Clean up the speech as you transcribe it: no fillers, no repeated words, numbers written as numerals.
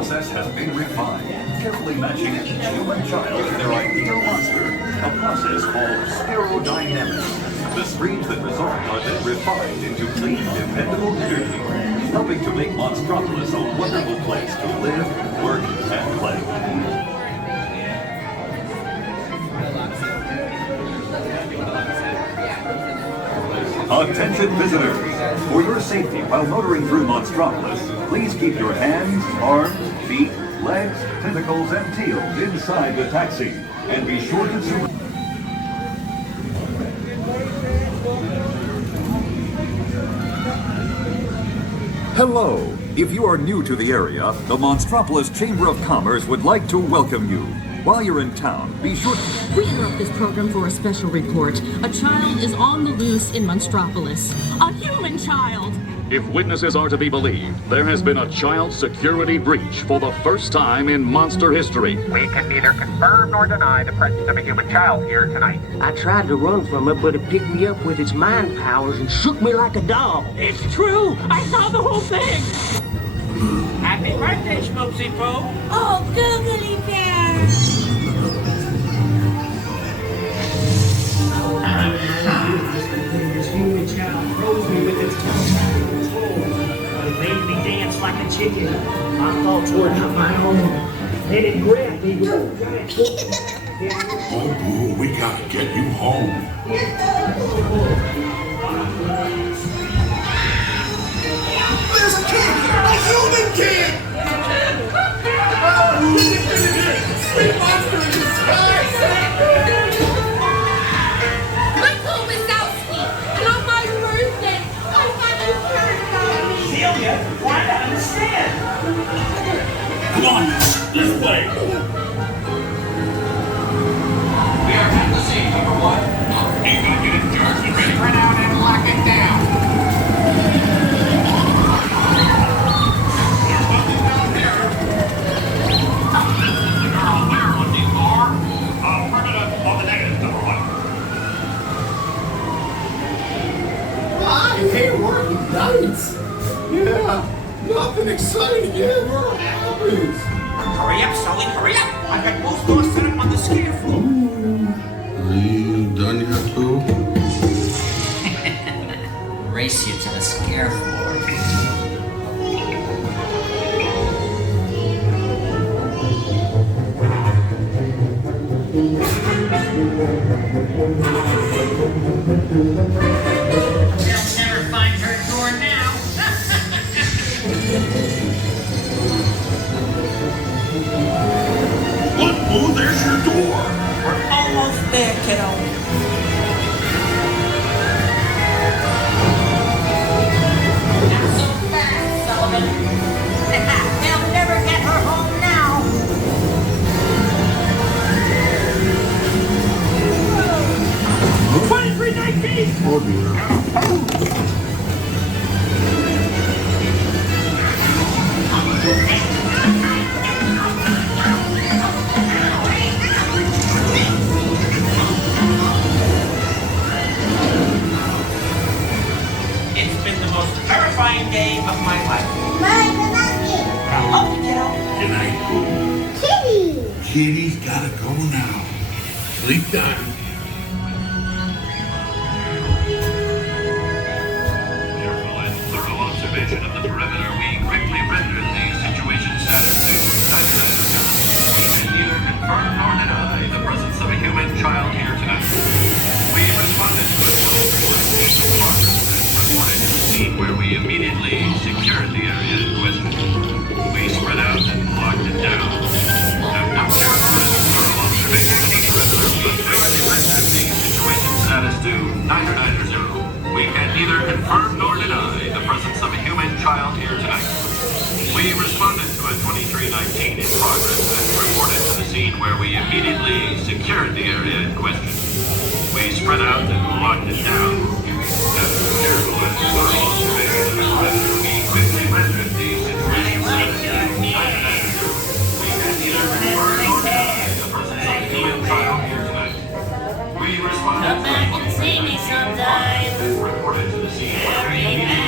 process has been refined, carefully matching each human child to their ideal monster, a process called stereodynamics. The screens that result are then refined into clean, dependable energy, helping to make Monstropolis a wonderful place to live, work, and play. Attention visitors! For your safety while motoring through Monstropolis, please keep your hands, arms, feet, legs, tentacles, and tails inside the taxi. And be sure to Hello! If you are new to the area, the Monstropolis Chamber of Commerce would like to welcome you. While you're in town, be sure to... We interrupt this program for a special report. A child is on the loose in Monstropolis. A human child! If witnesses are to be believed, there has been a child security breach for the first time in monster history. We can neither confirm nor deny the presence of a human child here tonight. I tried to run from it, but it picked me up with its mind powers and shook me like a dog. It's true! I saw the whole thing! Happy birthday, Schmoopsy Poo! Oh, googly bear! This human child froze me with its tongue. But it made me dance like a chicken. My thoughts were not my own. Then it grabbed me. Oh, boo, we gotta get you home. There's a kid! A human kid! Oh, we defeated it! Sweet monster in disguise! Celia, why not understand? Come on, let's play. We are at the scene, number one. Ain't gonna get it, George. You ready? Spread out and lock it down. There's nothing down here. The girl where on the floor? Affirmative on the negative, number one. I hate working nights. Yeah, nothing exciting ever happens. Hurry up, Sully, hurry up. I've got both doors set up on the scare floor. Are you done yet, Boo? Race you to the scare floor. They'll never find her door now. Look, Boo, there's your door. We're almost there, kiddo. Not so fast, Sullivan. They'll never get her home now. 2319! Oh dear. It's been the most terrifying day of my life. Mike, good night. Hello, kiddo. Good night, Boo. Kitty. Kitty's gotta go now. Sleep time. Careful and thorough observation of the perimeter, we quickly rendered the situation status to 99%. We can neither confirm nor deny the presence of a human child here tonight. We responded to a process and reported to the scene where we immediately secured the area in question. We spread out and locked it down. After careful and thorough observation of the perimeter, we quickly rendered the situation status to 99%. We can neither confirm nor deny the presence of a human child here tonight. We responded to a 2319 in progress and reported to the scene where we immediately secured the area in question. We spread out and locked it down. After careful and thorough observation of the perimeter, we quickly rendered the situation status to 99%. We can neither confirm nor deny the presence of a human child here tonight. We responded to a 2319 in progress and reported to the scene where we immediately